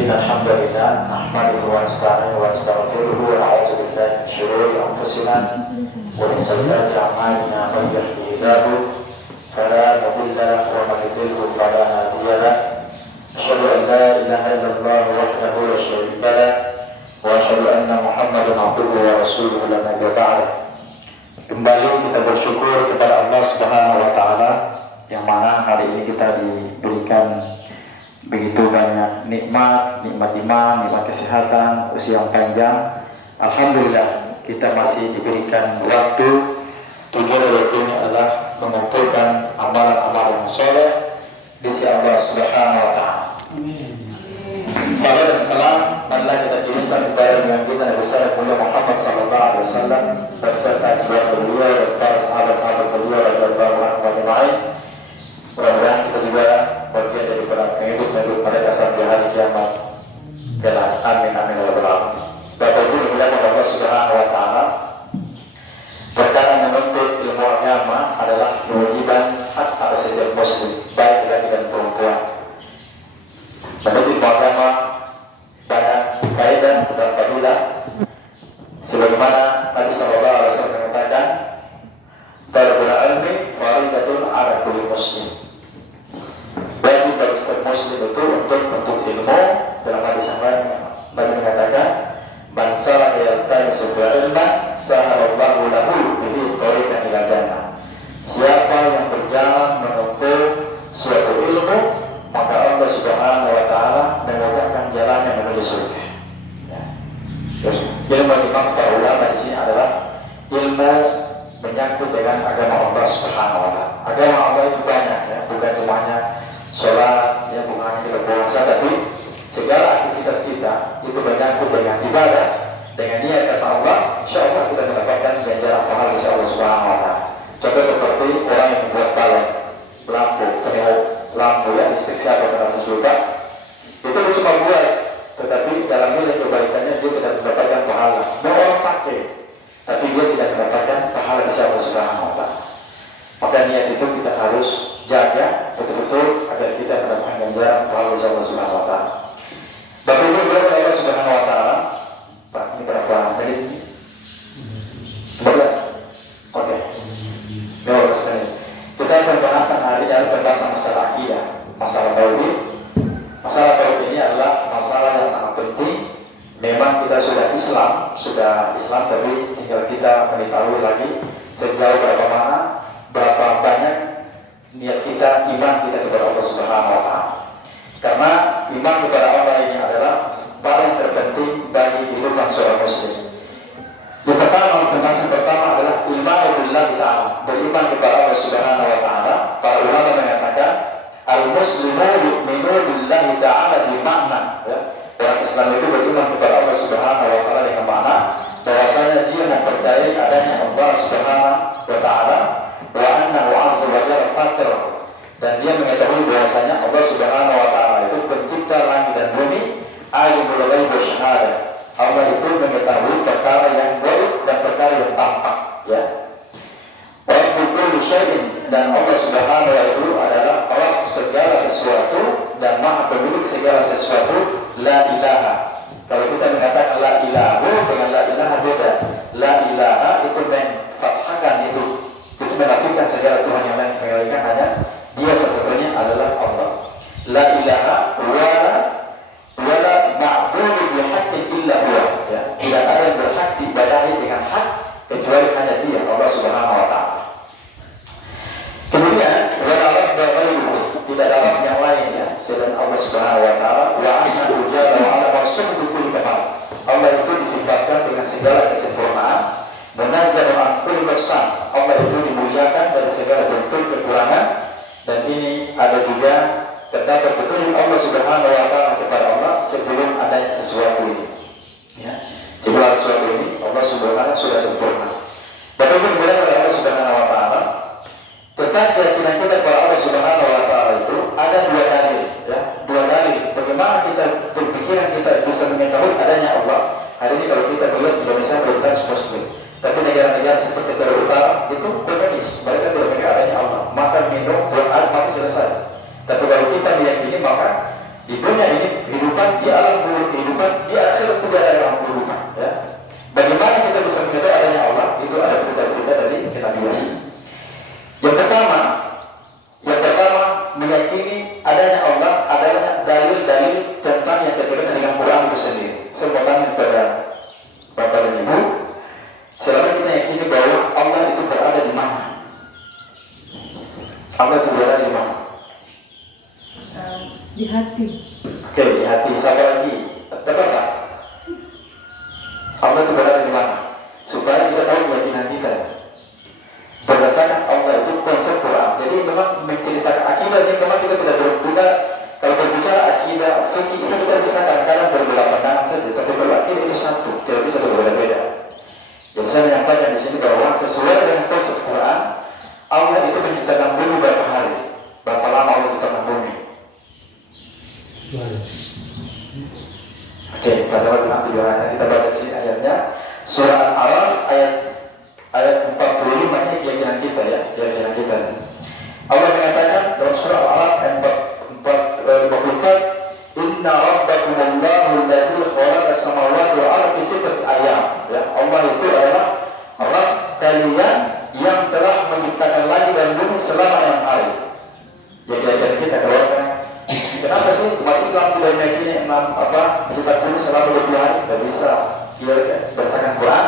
إن الحمد لله نحمده ونستعينه ونستغفره ونعوذ بالله من شرور أنفسنا ومن سيئات أعمالنا من يهده الله فلا مضل له ومن يضلل فلا هادي له أشهد أن لا إله إلا الله وحده لا شريك له وأشهد أن محمدا عبده ورسوله لا نبي بعده. Kembali kita bersyukur kepada Allah Subhanahu wa Ta'ala yang mana hari ini kita diberikan begitu banyak nikmat iman, nikmat kesehatan, usia yang panjang. Alhamdulillah kita masih diberikan waktu. Tujuan waktu ini adalah mengumpulkan amalan-amalan soleh di sisi Allah Subhanahu wa Ta'ala. Salam dan salam marilah kita kirimkan kepada yang kita Nabi besar Muhammad sallallahu alaihi wasallam beserta keluarga beliau dan para sahabat-sahabat beliau radhiyallahu anhum ajma'in. Mudah-mudahan kita juga bagian dari para pengikut mereka sampai hari kiamat. Amin amin ya rabbal alamin. Bapak Ibu dimuliakan Allah Subhanahu wa Ta'ala. Perkara menuntut ilmu agama adalah kewajiban hak atas setiap muslim, baik laki dan perempuan. Menuntut ilmu agama pada kaidah dan fadilah sebagaimana Nabi sallallahu alaihi wasallam mengatakan, talabul ilmi faridatun 'ala kulli muslim. Wajib bagi setiap muslim itu untuk menuntut ilmu. Dalam hadis yang lain Nabi mengatakan, man salaka yaltamisu ilman sahalallahu lahu bihi thariqan ila jannah. Siapa yang berjalan menuntut suatu ilmu, maka Allah Subhanahu wa Ta'ala memudahkan jalannya menuju surga. Ya. Ilmu yang dimaksud para ulama di sini adalah ilmu menyangkut dengan agama Allah Subhanahu wa Ta'ala. Agama Allah itu banyak, ya, bukan cuma sholat, ya, bukan hanya puasa, tapi segala aktivitas kita itu menyangkut dengan ibadah, dengan niat karena Allah. Insya Allah kita mendapatkan ganjaran pahala insya Allah Subhanahu wa Ta'ala. Contoh seperti orang yang membuat balon, lampu, lampu ya, listrik siapa yang juga itu cuma buat, tetapi dalam nilai kebaikannya dia tidak mendapatkan pahala. Mau orang pakai, tapi dia tidak mendapatkan pahala di Allah Subhanahu wa Ta'ala. Maka niat itu kita harus jaga betul-betul agar kita mendapatkan ganjaran pahala di Allah Subhanahu wa Ta'ala. Bapak Ibu berdoa Allah Subhanahu wa Ta'ala. Pak, ini berapa menit? 14. Oke. 15 menit. Kita pembahasan hari ini pembahasan masalah akidah, masalah tauhid. Masalah tauhid ini adalah masalah yang sangat penting. Memang kita sudah Islam, tapi tinggal kita mengetahui lagi sejauh berapa banyak niat kita, iman kita kepada Allah Subhanahu wa Ta'ala. Karena iman kepada Allah ini adalah paling terpenting bagi kehidupan seorang muslim. Pembahasan pertama adalah iman billahi ta'ala, beriman kepada Allah Subhanahu wa Ta'ala. Para ulama mengatakan al-muslimu yu'minu billahi ta'ala di makna, ya. Orang Islam itu beriman kepada Allah Subhanahu wa Ta'ala dengan makna bahwasanya dia mempercayai adanya Allah Subhanahu wa Ta'ala wa annahu azza wa jalla qadir, dan dia mengetahui bahwasanya Allah Subhanahu wa Ta'ala itu pencipta langit dan bumi, alimul ghaib wa syahadah. Allah itu mengetahui perkara yang gaib dan perkara yang tampak, ya. Rabbul syai'in, dan Allah Subhanahu wa Ta'ala itu adalah Rabb segala sesuatu dan Maha pemilik segala sesuatu. La ilaha. Kalau kita mengatakan la ilahu dengan la ilaha beda. La ilaha itu mengfathahkan itu menafikan segala Tuhan yang lain, mengalihkan hanya Dia satu-satunya adalah Allah. La ilaha wala ma'budu bihaqqin illa huwa. Ya, tidak ada yang berhak diibadahi dengan hak kecuali hanya Dia, Allah Subhanahu wa Ta'ala. Kemudian wala rabba ghairuhu, tidak ada Rabb yang lain, ya, selain Allah Subhanahu wa Ta'ala. Wa annahu jalla wa ala mawsuufun kulli kamal. Allah itu disifatkan dengan segala kesempurnaan. Munazzahun an kulli nuqsan. Allah itu dimuliakan dari segala bentuk kekurangan. Dan ini ada juga terdapat betul Allah Subhanahu wa Ta'ala kepada Allah sebelum adanya sesuatu ini, ya. Sebelum sesuatu ini Allah Subhanahu wa Ta'ala sudah sempurna. Bapak Ibu dimuliakan oleh Allah Subhanahu wa Ta'ala. Tentang keyakinan kita kepada Allah Subhanahu wa Ta'ala itu ada dua dalil, ya. Dua dalil bagaimana kita berpikiran kita bisa mengetahui adanya Allah. Hari ini kalau kita melihat Indonesia mayoritas muslim, tapi negara-negara seperti Korea Utara itu komunis, mereka tidak mengenal adanya Allah. Makan, minum, buat air, mati, selesai. Tapi kalau kita meyakini, maka di dunia ini kehidupan kehidupan, di alam dulu kehidupan, di akhirat tidak ada yang kehidupan. Ya. Bagaimana kita bisa mengetahui adanya Allah? Itu ada berita-berita dari kenabian. Yang pertama meyakini adanya Allah adalah dalil-dalil tentang yang berkaitan dengan Quran itu sendiri. Saya mau tanya kepada Bapak dan Ibu, selama kita yakini bahwa Allah itu berada di mana? Allah itu berada di mana? Di hati. Oke, di hati. Satu lagi, tepat tak? Allah itu berada di mana? Supaya kita tahu keyakinan kita. Berdasarkan Allah itu konsep Quran. Jadi memang menceritakan akidah ini memang kita tidak berbuka. Kalau berbicara akidah, fikih itu kita bisa kadang-kadang berbeda pandangan saja. Tapi kalau akidah itu satu, tidak bisa berbeda-beda. Jadi saya menyampaikan di sini bahwa sesuai dengan konsep Quran, Allah itu menciptakan bumi berapa hari? Berapa lama Allah menciptakan bumi? Oke, pada waktu nanti kita baca di sini ayatnya. Surah Al-Araf ayat 45 ini keyakinan kita ya, keyakinan kita. Allah mengatakan dalam surah Al-Araf ayat 54, Inna rabbakumullahu alladzi khalaqa as-samawati wal arda fi sittati ayyam. Ya, Allah itu adalah Allah kalian yang telah menciptakan langit dan bumi selama 6 hari. Ya, keyakinan kita keluarkan. Kenapa sih umat Islam tidak meyakini menciptakan bumi selama 20 hari? Tidak bisa. Dia berdasarkan Quran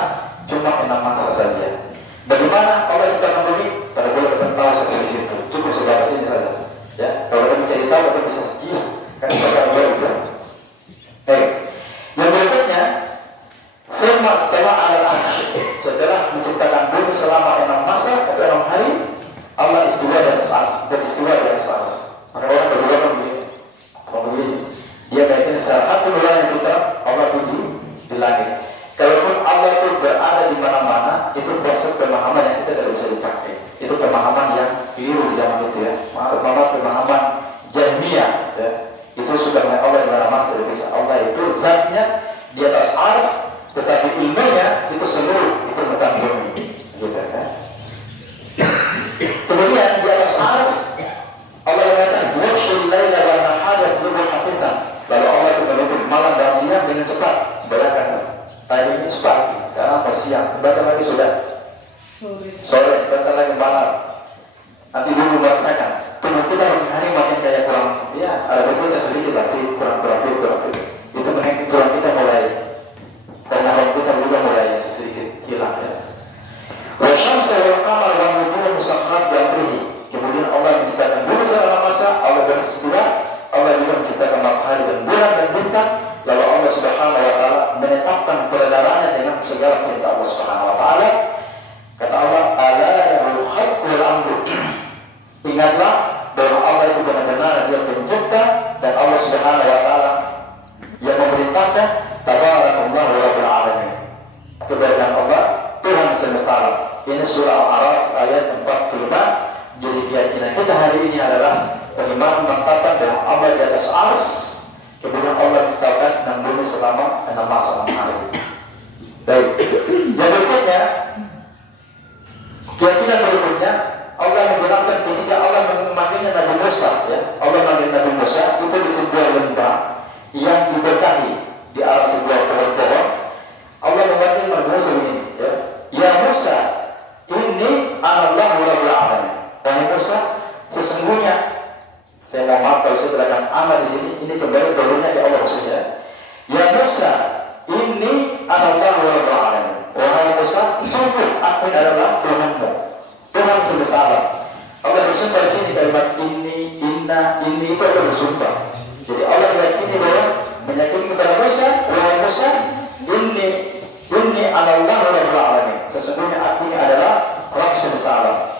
cuma 6 masa saja. Bagaimana Allah menciptakan bumi? Kalau boleh kita tahu sampai di situ. Cukup sebatas ini saja. Ya, kalau kita mencari tahu kita bisa gila. Karena kita akan itu. Yang berikutnya, setelah setelah menciptakan bumi selama 6 masa atau 6 hari, Allah istiwa dan istiwa di atas aras. Maka orang berdua begini. Dia kaitan secara hati nurani kita Allah itu di langit. Kalaupun Allah itu berada di mana-mana, itu proses pemahaman yang kita tidak bisa dipakai. Itu pemahaman yang keliru di zaman itu ya. Pemahaman Jahmiyah ya. Itu sudah dengan Allah yang mana-mana tidak bisa. Allah itu zatnya di atas ars, tetapi ilmunya itu seluruh itu tentang bumi. Gitu kan? Kemudian di atas ars Allah mengatakan washul laila wa nahara yatlubu hafizan. Lalu Allah itu menutup malam dan siang dengan cepat. Bayangkan. Tadi ini pagi, sekarang apa siang? Bentar lagi sudah sore, bentar lagi malam. Nanti dulu merasakan. Tubuh kita makin hari makin kayak kurang. Ya, ada berbeda sedikit tapi kurang. Itu mengenai kurang kita mulai. Dan alam kita juga mulai sedikit hilang ya. Wasyamsa wal qamar wal nujumu musakharat bi amrihi. Kemudian Allah menciptakan bumi selama masa, Allah bersedia, Allah juga menciptakan matahari dan bulan dan bintang. Lalu Allah Subhanahu wa taala menetapkan peredarannya dengan segala perintah Allah Subhanahu wa taala. Kata Allah, ala lahul khalqu wal amru. Ingatlah bahwa Allah itu benar-benar Dia pencipta dan Allah Subhanahu wa taala yang memerintahkan. Tabarakallahu rabbul alamin. Keberadaan Allah Tuhan semesta alam. Ini surah Al-Araf ayat 45. Jadi keyakinan kita hari ini adalah bagaimana mengatakan bahwa Allah di atas ars, kemudian Allah menciptakan dan bumi selama 6 masa 6 hari. Baik. Yang berikutnya, keyakinan berikutnya, Allah menjelaskan ketika Allah memanggilnya Nabi Musa, ya. Allah memanggil Nabi Musa itu di sebuah lembah yang diberkahi di arah sebuah pohon-pohon. Allah memanggil Nabi Musa ini, ya. Ya Musa, ini Anallahu Rabbul Alamin. Wahai Musa, sesungguhnya saya mohon maaf kalau saya terangkan amal di sini. Ini kembali turunnya ke Allah maksudnya. Ya Musa, ini adalah Rabbul Alamin. Wahai Musa, sungguh aku adalah Tuhanmu, Tuhan semesta alam. Allah bersumpah di sini kalimat ini itu adalah bersumpah. Jadi Allah meyakini bahwa menyakini kepada Musa, wahai Musa, ini adalah Rabbul Alamin. Sesungguhnya aku ini adalah Rabb semesta alam.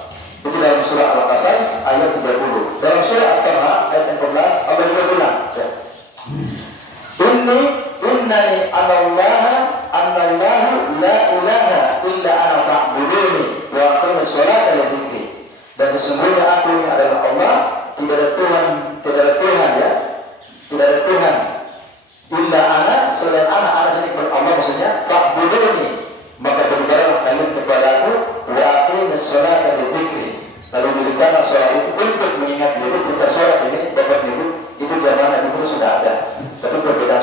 Itu dalam surah Al-Qasas ayat 30. Dalam surah Al-Fatihah ayat 14 Allah juga bilang, ya. Innani anallahu la ilaha illa ana fa'buduni wa aqimus sholata li dzikri. Dan sesungguhnya aku ini adalah Allah, tidak ada Tuhan illa ana, selain ana sini Allah maksudnya fa'buduni, maka beribadah kalian kepada aku wa aqimus sholata li dzikri. Lalu dirikanlah sholat itu untuk mengingat diri. Kita sholat ini, bapak ibu, itu zaman itu sudah ada. Tapi berbeda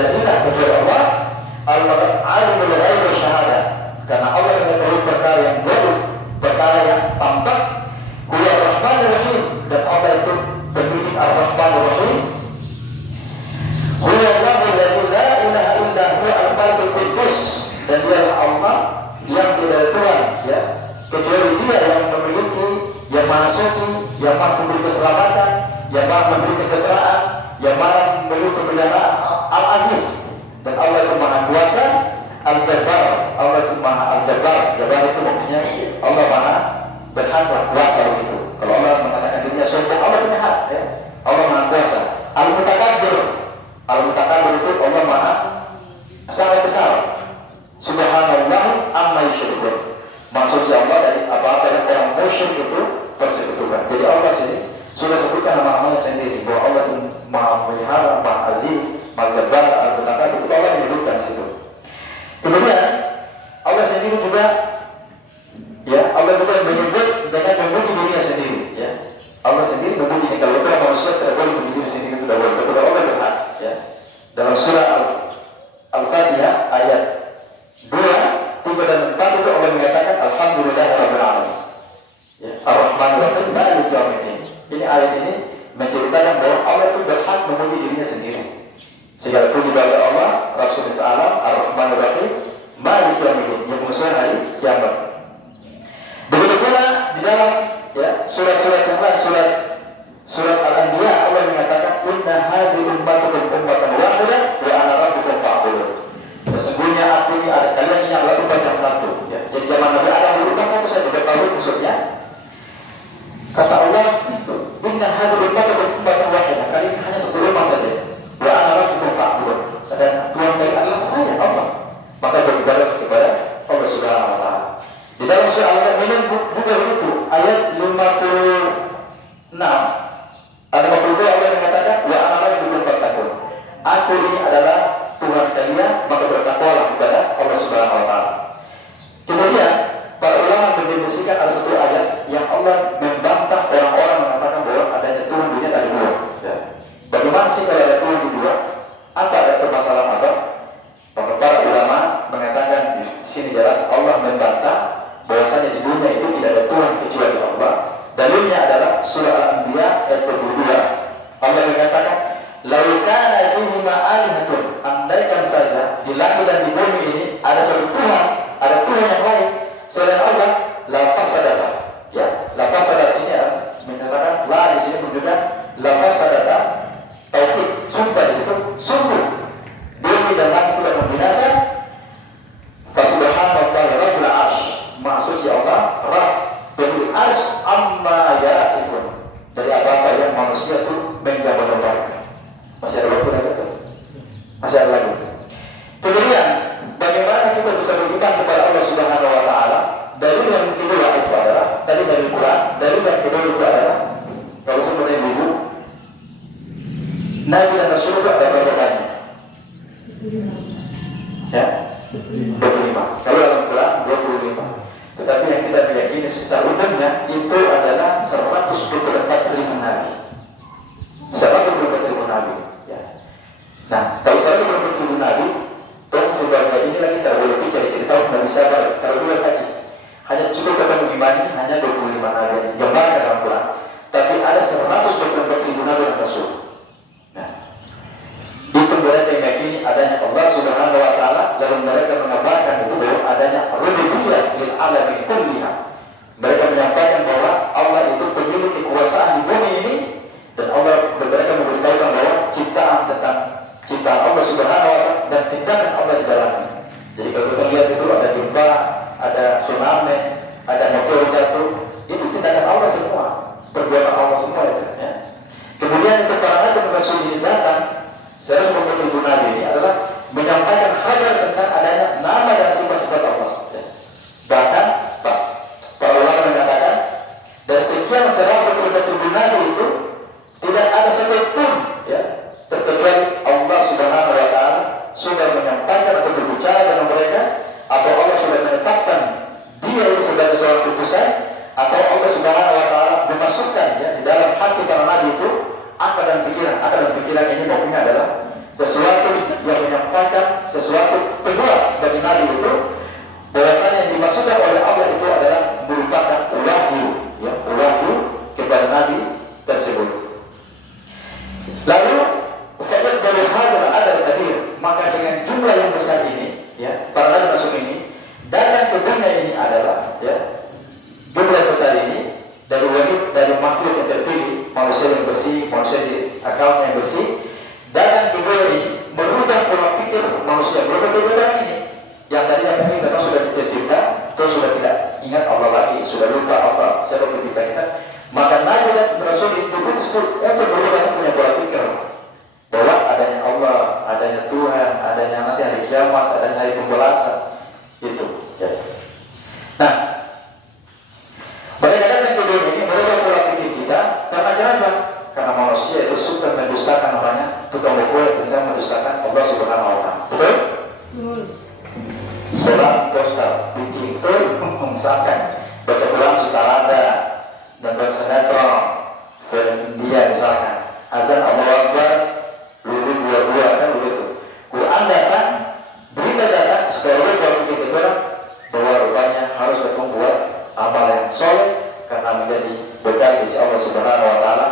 ilah kecuali Allah. Al-Alimul Ghaib wa Syahadah, karena Allah mengetahui perkara yang gaib, perkara yang tampak. Huwa Ar-Rahmanur Rahim, dan Allah itu pemilik Ar-Rahmanur Rahim. Huwa Allahu alladzi la ilaha illa huwa al-Malikul Quddus, dan dialah Allah yang tidak ada Tuhan ya kecuali Dia yang memiliki, yang maha suci, yang maha memberi keselamatan, yang maha memberi kesejahteraan, yang maha memberi pemeliharaan. Al-Aziz, dan Allah itu maha kuasa. Al-Jabbar, Allah itu maha Al-Jabbar. Jabbar itu maksudnya Allah maha berhak kuasa begitu. Kalau Allah mengatakan dirinya sombong, Allah punya hak ya. Allah maha kuasa. Al-Mutakabbir, Al-Mutakabbir itu Allah maha sangat besar. Subhanallah amma yusyrikun, maksudnya Allah dari apa-apa yang orang musyrik itu persekutukan. Jadi Allah sini sudah sebutkan nama-namanya sendiri bahwa Allah itu maha melihara, maha aziz, maha jabbar, Al-Mutakabbir, itu Allah menyebutkan di situ. Kemudian Allah sendiri juga ya, Allah juga menyebut dengan memuji dirinya sendiri ya. Allah sendiri memuji. Kalau kita manusia tidak boleh memuji diri sendiri, itu tidak boleh. Kepada Allah berhak ya. Dalam surah Al-Fatihah ayat 2, 3 dan 4 itu Allah mengatakan Alhamdulillahirabbil alamin. Ya, Ar-Rahmanur Rahim Maliki Yaumiddin. Ini ayat ini menceritakan bahwa Allah itu berhak memuji dirinya sendiri. Segala puji bagi Allah, Rabb semesta alam, Ar-Rahmanur Rahim, Maliki Yaumiddin, yang menguasai hari kiamat. Begitu pula di dalam ya surat-surat yang lain, surat Al-Anbiya, Allah mengatakan inna hadhihi ummatukum ummatan wahidah wa ana rabbukum fa'budun. Sesungguhnya aku ini ada, kalian ini adalah umat yang satu ya. Jadi zaman Nabi Adam dulu kan satu, saya tidak tahu maksudnya. Kata Allah, inna hadhihi ummatukum ummatan wahidah, kalian hanya satu umat saja. Wa ana rabbukum fa'budun, dan Tuhan dari adalah saya Allah. Maka beribadah kepada Allah Subhanahu wa taala. Di dalam surah Al-Mu'minun juga begitu, ayat 56. Ada 52 Allah mengatakan wa ana rabbukum fattaqun. Aku ini adalah Tuhan kalian, maka bertakwalah kepada Allah Subhanahu wa taala. Kemudian para ulama mendefinisikan ada satu ayat yang Allah membantah orang-orang mengatakan bahwa adanya Tuhan dunia ada dua. Ya. Bagaimana sih kalau ada Tuhan di dua? Apa ada permasalahan apa? Maka para ulama mengatakan di sini jelas Allah membantah bahwasanya di dunia itu tidak ada Tuhan kecuali Allah. Dalilnya adalah surah Al-Anbiya ayat 22. Allah mengatakan lau kana fihi ma'alihatun, andaikan saja di langit dan di bumi ini ada satu Tuhan, ada Tuhan yang lain selain Allah, la fasadata. Ya, la fasadat sini mengatakan la di sini menunjukkan la fasadata tauhid, sumpah di situ sungguh bumi dan langit tidak membinasa. Fasubhanallahi rabbil arsy, maha suci Allah Rabb pemilik arsy, amma yasifun, dari apa-apa yang manusia itu menggambang-gambarkan. Masih ada waktu lagi itu? Masih ada lagi. Kemudian bagaimana kita bisa beriman kepada Allah Subhanahu wa taala? Dari yang kedua itu adalah tadi dari Quran, dari yang kedua itu adalah kalau sebenarnya ibu Nabi dan Rasul ada berapa banyak? Ya? 25. Kalau dalam Quran 25. Tetapi yang kita meyakini secara umumnya itu adalah 124.000 Nabi. 124.000 Nabi. Ya. Nah, kalau 124.000 Nabi, toh sebagai inilah kita boleh cari-cari tahu Nabi siapa. Kalau dulu tadi hanya cukup ketemu imani hanya 25 Nabi yang gambarkan dalam Quran. Tapi ada 124.000 Nabi dan Rasul. Nah, itu mereka meyakini adanya Allah Subhanahu wa taala, lalu mereka mengabarkan itu bahwa adanya rububiyah lil alamin kulliha. Mereka menyampaikan bahwa Allah itu pemilik kekuasaan di bumi ini, dan Allah mereka memberitahukan bahwa ciptaan Allah Subhanahu wa taala dan tindakan Allah di dalamnya. Jadi kalau kita lihat itu ada gempa, ada tsunami, ada meteor jatuh, itu tindakan Allah semua, perbuatan Allah semua itu ya. Kemudian kepada Nabi Rasul ini datang 124.000 Nabi ini adalah menyampaikan kabar tentang adanya nama dan sifat-sifat Allah. Bahkan para ulama mengatakan dari sekian 124.000 Nabi itu tidak ada satupun ya terkecuali Allah Subhanahu wa taala sudah menyampaikan atau berbicara dengan mereka, atau Allah sudah menetapkan dia sebagai seorang utusan, atau Allah Subhanahu wa taala memasukkan ya di dalam hati para nabi itu akal dan pikiran ini maksudnya adalah sesuatu yang menyampaikan sesuatu kedua bagi Nabi itu bahwasanya yang dimaksudkan oleh Allah itu adalah merupakan wahyu, ya, wahyu kepada Nabi tersebut. Lalu kalian dari hadar ada hadir, maka dengan jumlah yang besar ini, ya, para nabi masuk ini, datang ke dunia ini adalah, ya, jumlah besar ini dari wahyu, dari makhluk yang terpilih, manusia yang bersih, manusia di akal yang bersih, datang ke dunia ini merubah pola pikir manusia, berubah kebetulan ini. Yang tadinya mungkin memang sudah tercipta, terus sudah tidak ingat Allah lagi, sudah lupa apa siapa pencipta kita. Maka Nabi dan Rasul itu untuk berubah punya pola pikir bahwa adanya Allah, adanya Tuhan, adanya nanti hari kiamat, adanya hari pembalasan itu. Ya. Nah, mereka datang ke dunia ini merubah pola pikir kita karena kenapa? Karena manusia itu suka mendustakan namanya tukang buku tentang mendustakan Allah Subhanahu Wa Taala. Betul? Sholat poster, bikin itu misalkan baca Quran sukarada dan bersenetron film India misalkan azan Allahu Akbar lulu dua kan begitu. Quran datang, berita datang supaya kalau kita orang bahwa rupanya harus berbuat amal yang soleh karena menjadi bekal di sisi Allah Subhanahu Wa Taala.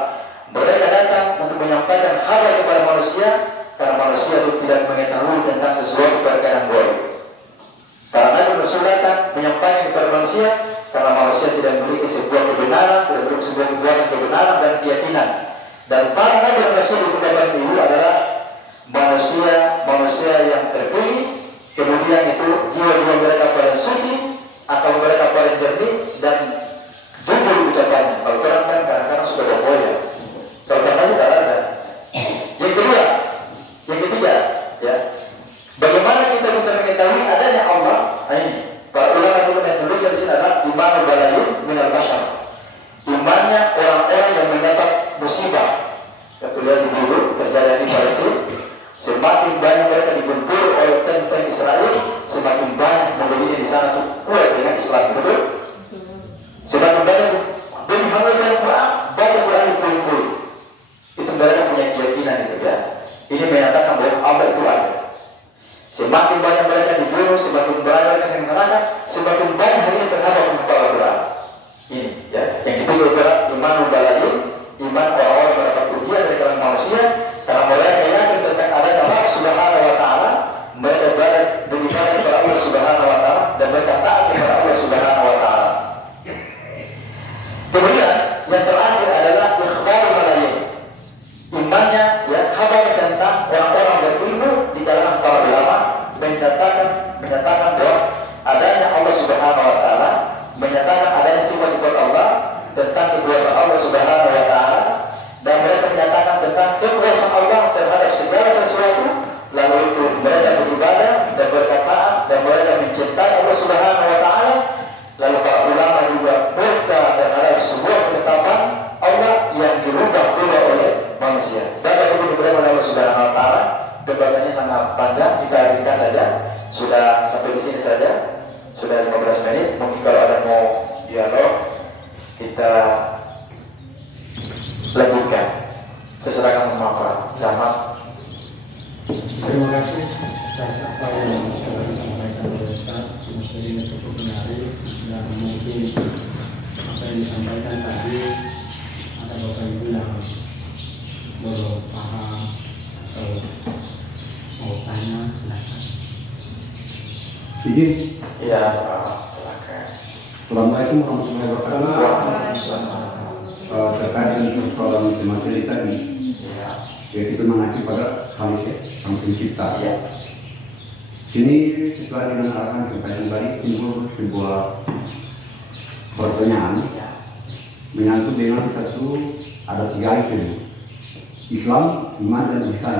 Mereka datang untuk menyampaikan hal kepada manusia karena manusia itu tidak mengetahui tentang sesuatu perkara goib. Karena Nabi Rasul datang menyampaikan kepada manusia karena manusia tidak memiliki sebuah kebenaran, tidak memiliki sebuah kebenaran dan keyakinan. Dan para Nabi Rasul itu adalah manusia yang terpilih, kemudian itu jiwa-jiwa mereka paling suci, atau mereka paling jernih dan jujur ucapannya. Kalau orang kan kadang-kadang sudah berbohong. Kalau karena itu tidak ada. Yang kedua, yang ketiga, ya. Bagaimana kita bisa mengetahui adanya Allah? Nah ini, para ulama itu yang tuliskan di sini adalah iman balayin minal bashar. Imannya orang-orang yang mendapat musibah. Kita lihat di dulu terjadi di Palestina. Semakin banyak mereka digempur oleh tank Israel, semakin banyak membeli di sana tuh kuat dengan Islam, betul? Semakin banyak beli manusia Quran, baca Quran di kulit. Itu mereka punya keyakinan itu, ya. Ini menyatakan bahwa Allah itu ada. Semakin banyak mereka dibunuh, semakin banyak mereka yang sangat, semakin banyak hari ini terhadap kepada Quran. Ini, ya, yang kedua adalah iman balayin, iman orang-orang yang mendapat ujian dari kalangan manusia, karena mereka yakin tentang adanya Allah Subhanahu Wa Taala, mereka beribadah kepada Allah Subhanahu Wa Taala dan mereka taat kepada Allah Subhanahu Wa Taala. Kemudian yang terakhir adalah ikhbar balayin, imannya, ya, kabar tentang orang-orang berilmu di kalangan para ulama menyatakan bahwa adanya Allah Subhanahu Wa Taala, menyatakan adanya sifat-sifat Allah, tentang kekuasaan Allah Subhanahu Wa Taala, dan mereka menyatakan tentang kekuasaan Allah terhadap segala sesuatu. Lalu itu mereka beribadah dan berkata dan mereka mencintai Allah Subhanahu Wa Taala. Lalu para ulama juga murka terhadap sebuah ketetapan Allah yang dirubah-rubah oleh manusia. Dan itu diberikan oleh Allah Subhanahu Wa Taala. Pembahasannya sangat panjang, kita ringkas saja. Sudah sampai di sini saja. Sudah 15 menit. Mungkin kalau ada mau dialog, kita lanjutkan. Keserahkan bermanfaat. Selamat. Terima kasih atas apa yang telah disampaikan oleh Ustaz. Ini cukup menarik dan mungkin apa yang disampaikan tadi ada Bapak Ibu yang belum paham atau mau tanya, silakan. Izin. Iya, silakan. Assalamualaikum warahmatullahi wabarakatuh. Waalaikumsalam. Terkait dengan persoalan materi tadi, yaitu mengacu pada Sang Pencipta. Sini sesuai dengan arahan yang tadi timbul sebuah pertanyaan menyangkut dengan satu ada 3 item: Islam, iman, dan ihsan.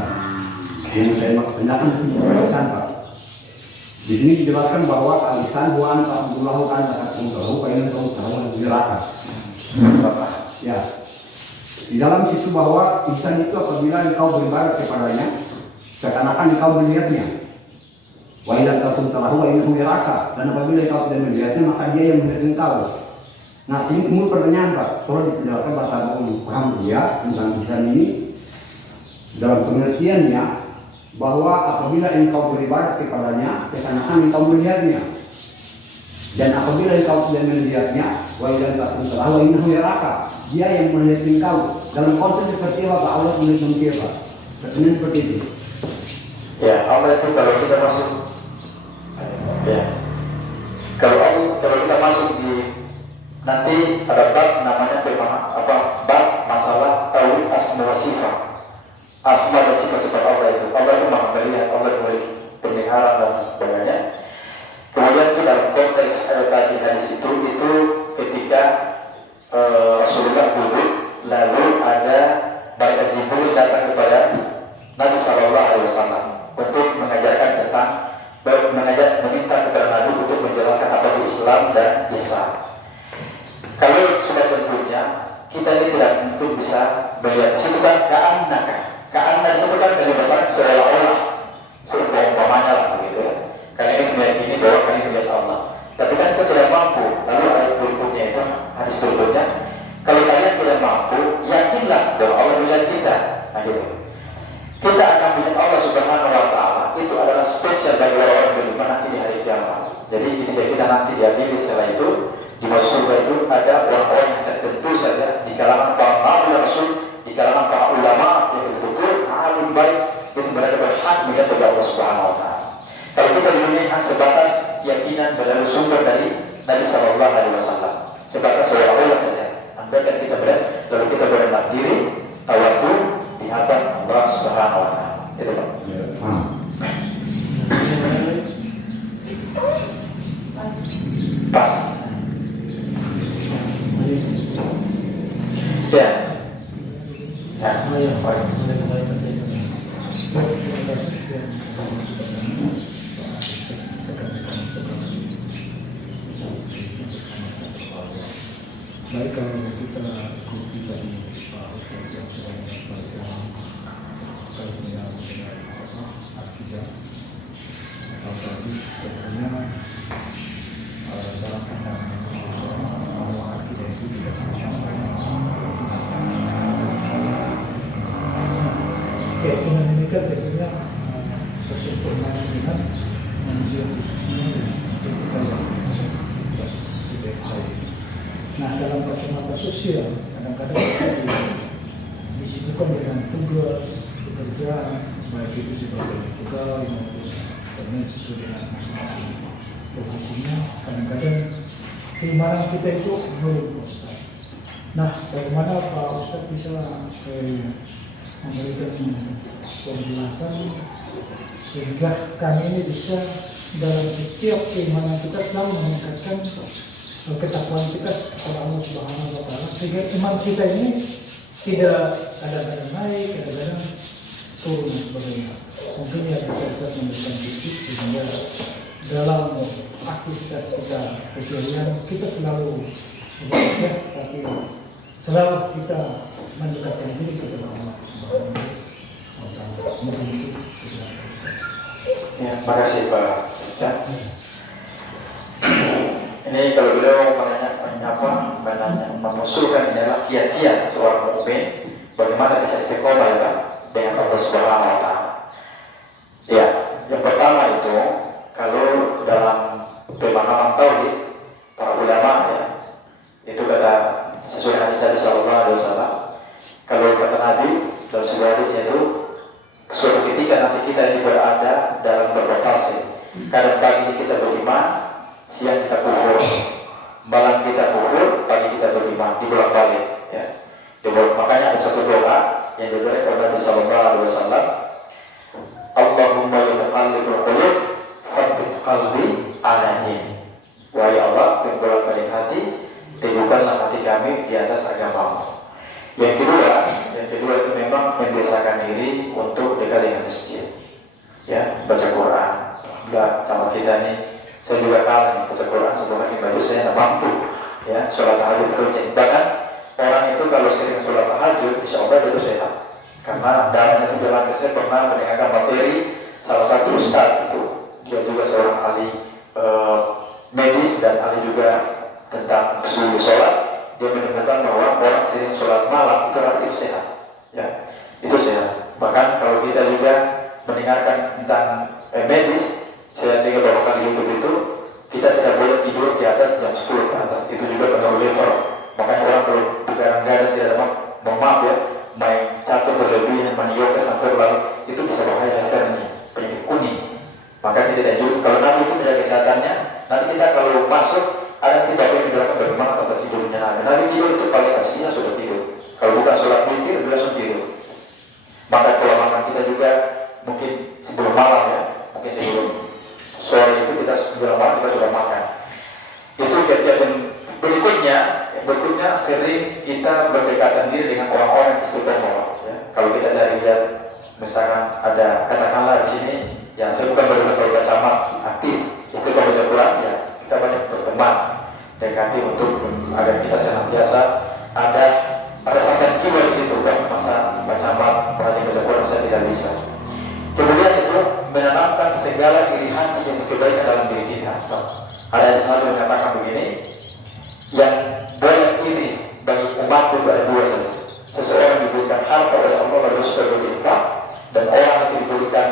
Yang saya tanyakan itu ihsan, Pak. Di sini dijelaskan bahwa al-ihsan huwa an ta'budahu ka annaka tarahu fa in lam takun tarahu fa ya. Di dalam situ bahwa ihsan itu apabila engkau beribadah kepadanya seakan-akan engkau melihatnya. Wa in lam takun tarahu fa innahu yaraka, dan apabila engkau tidak melihatnya maka dia yang melihat engkau. Nah, ini timbul pertanyaan, Pak. Tolong dipenjelakan Pak Tabung paham dia tentang ihsan ini dalam pengertiannya bahwa apabila engkau beribadat kepadanya, seakan-akan engkau melihatnya. Dan apabila engkau tidak melihatnya, wa idzan takun salah wa innahu yaraka. Dia yang melihat engkau. Dalam konteks seperti apa Allah melihat engkau? Berarti seperti itu. Ya, Allah itu kalau kita masuk, ya, kalau kita masuk di nanti ada bab namanya bab masalah tauhid asma wa sifat. Asma dan sifat-sifat Allah itu maha melihat, Allah memiliki pemeliharaan dan sebagainya. Kemudian itu dalam konteks ayat tadi hadis itu ketika Rasulullah duduk, lalu ada malaikat Jibril datang kepada Nabi Sallallahu Alaihi Wasallam untuk mengajarkan tentang meminta kepada Nabi untuk menjelaskan apa itu Islam dan Ihsan. Kalau sudah tentunya kita ini tidak mungkin bisa melihat. Situ kan Ka'anna disebutkan dari bahasa seolah-olah, seumpamanya lah begitu ya. Kalian meyakini bahwa kalian melihat Allah. Tapi kan kita tidak mampu. Lalu ayat berikutnya itu, hadis berikutnya, kalau kalian tidak mampu, yakinlah bahwa Allah melihat kita. Nah gitu. Kita akan melihat Allah Subhanahu Wa Taala. Itu adalah spesial bagi orang-orang beriman nanti di hari kiamat. Jadi ketika kita nanti diadili setelah itu, di masuk surga itu ada orang-orang yang tertentu saja di kalangan para nabi dan rasul, di kalangan para ulama yang betul-betul alim baik yang berada berhak melihat kepada Allah Subhanahu Wa Taala. Kalau kita dunia sebatas keyakinan melalui sumber dari Nabi Sallallahu Alaihi Wasallam, sebatas seolah-olah saja. Andaikan kita berat, lalu kita berendah diri, tawadu di hadapan Allah Subhanahu Wa Taala. Itu Pak. Pas. Ya. Baik, kalau kita ikuti tadi Pak Ustaz yang sudah menyampaikan terkait dengan akidah atau tadi sebenarnya dalam pandangan bahwa akidah itu tidak keyakinan ini kan tentunya kesempurnaan dengan manusia khususnya ketika yang sudah baik. Nah, dalam kacamata sosial, kadang-kadang kita disibukkan dengan tugas, pekerjaan, baik itu sebagai pegawai maupun karena sesuai dengan masing-masing profesinya. Kadang-kadang keimanan kita itu belum Ustaz. Nah, bagaimana Pak Ustaz bisa memberikan penjelasan sehingga kami ini bisa dalam setiap keimanan kita selalu meningkatkan ketakwaan kita kepada Allah Subhanahu Wa Taala sehingga iman kita ini tidak kadang-kadang naik, kadang-kadang turun dan sebagainya. Mungkin ya bisa memberikan tips sehingga dalam aktivitas kita keseharian kita selalu bekerja, tapi selalu kita mendekatkan diri kepada Allah Subhanahu Wa Taala. Mungkin itu. Ya, makasih Pak. Ya. Ini kalau beliau mengusulkan adalah kiat-kiat seorang mukmin bagaimana bisa istiqomah ya Pak dengan Allah Subhanahu Wa Taala. Ya, yang pertama itu kalau dalam pemahaman tauhid para ulama ya itu kata sesuai hadis Nabi Sallallahu Alaihi Wasallam. Kalau kata Nabi dalam sebuah hadisnya itu suatu ketika nanti kita ini berada dalam berrotasi. Kadang pagi kita beriman, siang kita kufur, malam kita kufur, pagi kita beriman, dibolak-balik ya. Makanya ada satu doa yang diberikan oleh Nabi Sallallahu Alaihi Wasallam, Allahumma ya muqallibal qulub tsabbit qalbi ala dinik. Wahai Allah yang bolak-balik hati, teguhkanlah hati kami di atas agamamu. Yang kedua itu memang membiasakan diri untuk dekat dengan masjid ya, baca Quran. Alhamdulillah sama kita nih, saya juga kalah baca Quran sebelum lagi baju saya tidak mampu ya, sholat tahajud kerja. Bahkan orang itu kalau sering sholat tahajud insya Allah itu sehat. Karena dalam itu jalan saya pernah mendengarkan materi salah satu ustaz itu, dia juga seorang ahli medis dan ahli juga tentang usul sholat. Dia menemukan bahwa orang sering sholat malam itu sehat ya, itu sehat. Bahkan kalau kita juga mendengar mendengarkan tentang medis, saya dengar beberapa kali YouTube itu, kita tidak boleh tidur di atas jam 10 ke atas, itu juga pengaruh liver. Makanya orang kalau begadang-gadang tidak ada maaf ya, main catur berlebihan, main yoga sampai lalu, itu bisa bahaya dan penyakit kuning. Maka kita tidak tidur. Kalau Nabi itu menjaga kesehatannya, nanti kita kalau masuk ada tidak boleh dilakukan bagaimana tempat tidurnya Nabi. Nabi tidur itu paling aslinya sudah tidur. Kalau bukan sholat witir, dia langsung tidur. Maka kelemahan kita juga mungkin sebelum malam ya, mungkin sebelum sore itu kita sebelum malam kita sudah makan. Itu kejadian berikutnya sering kita berdekatan diri dengan orang-orang istiqomah. Ya. Kalau kita cari lihat, misalkan ada katakanlah di sini, yang saya bukan berdekat camat aktif, istiqomah baca Quran, ya kita banyak berteman, dekati untuk agar kita senantiasa ada sampai jiwa di situ kan masa baca perhatian baca Quran saya tidak bisa. Kemudian itu menanamkan segala iri hati yang kebaikan dalam diri kita. Ada yang selalu mengatakan begini, yang boleh iri bagi umat itu ada dua saja. Seseorang diberikan harta oleh Allah baru sudah berinfak, dan orang yang diberikan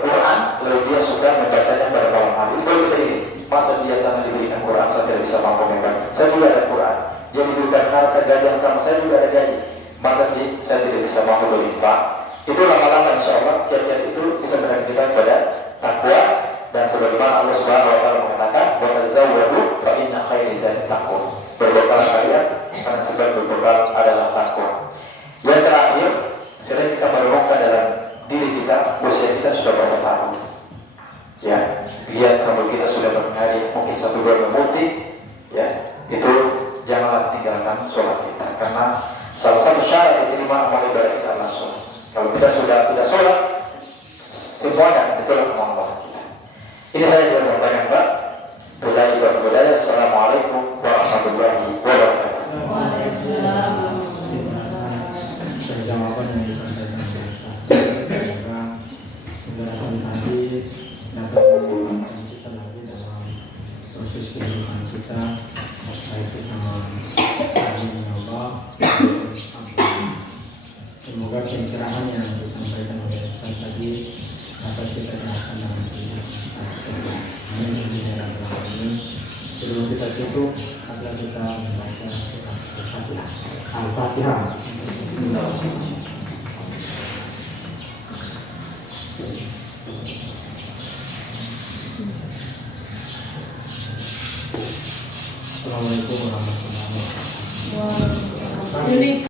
Quran lalu dia suka membacanya pada malam hari. Itu kita iri. Masa dia sama diberikan Quran saya tidak bisa mampu membaca. Saya juga ada Quran. Dia diberikan harta gaji yang sama, saya juga ada gaji. Masa sih saya tidak bisa mampu berinfak? Itu lama-lama insya Allah kiat-kiat itu bisa menarik kita kepada takwa, dan sebagaimana Allah Subhanahu Wa Taala mengatakan, wa tazawwadu fa inna khairaz zadi taqwa. Berbekalah kalian karena sebab berbekal adalah takwa. Yang terakhir, sering kita merenungkan dalam diri kita, usia kita sudah berapa tahun? Ya, lihat kalau kita sudah berhari mungkin 1 bulan memutih, ya itu janganlah tinggalkan sholat kita, karena salah satu syarat diterima amal ibadah kita adalah sholat. Kalau kita sudah tidak sholat, semuanya ditolak sama Allah kita. Ini saya juga sampaikan Pak. Budaya. Assalamualaikum warahmatullahi wabarakatuh. Waalaikumsalam. Jawaban yang disampaikan oleh Ustaz, penjelasan tadi dapat mengingatkan kita lagi dalam proses kehidupan kita, baik bersama kami Allah. Semoga pencerahan yang disampaikan oleh Ustaz tadi dapat kita terapkan dalam kehidupan kita. Amin. Sebelum kita tutup, adalah kita membaca surat Al-Fatihah. Bismillahirrahmanirrahim. Assalamualaikum warahmatullahi wabarakatuh.